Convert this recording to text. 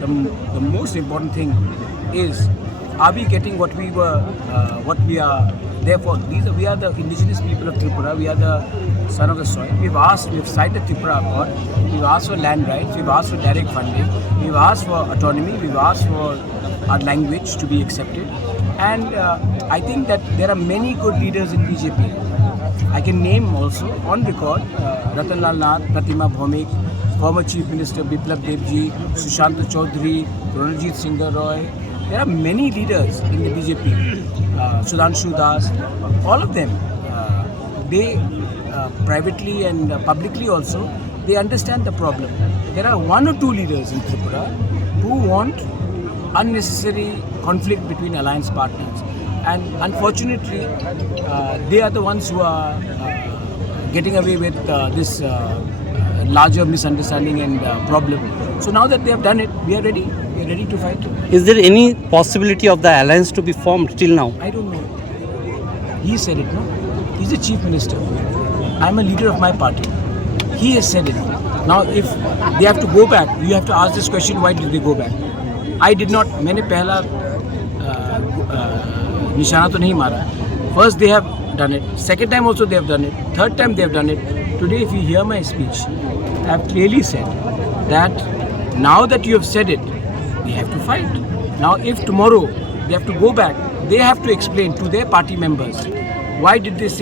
the most important thing is, are we getting what we are there for? We are the indigenous people of Tripura. We are the son of the soil. We've signed the Tripura Accord. We've asked for land rights. We've asked for direct funding. We've asked for autonomy. We've asked for our language to be accepted. And I think that there are many good leaders in BJP. I can name also on record Ratan Lal Nath, Pratima Bhaumik, former Chief Minister Biplab Debji, Sushant Chaudhary, Ronajit Singh Roy. There are many leaders in the BJP. Sudhanshu Das, all of them, they privately and publicly also, they understand the problem. There are one or two leaders in Tripura who want unnecessary conflict between alliance partners. And unfortunately, they are the ones who are getting away with this larger misunderstanding and problem. So now that they have done it, we are ready. We are ready to fight. Is there any possibility of the alliance to be formed till now? I don't know. He said it, no? He's the chief minister. I'm a leader of my party. He has said it. Now, if they have to go back, you have to ask this question: why did they go back? I did not. मैंने पहला निशाना तो नहीं मारा. First they have done it. Second time also they have done it. Third time they have done it. Today, if you hear my speech, I have clearly said that now that you have said it, they have to fight. Now, if tomorrow they have to go back, they have to explain to their party members why did they say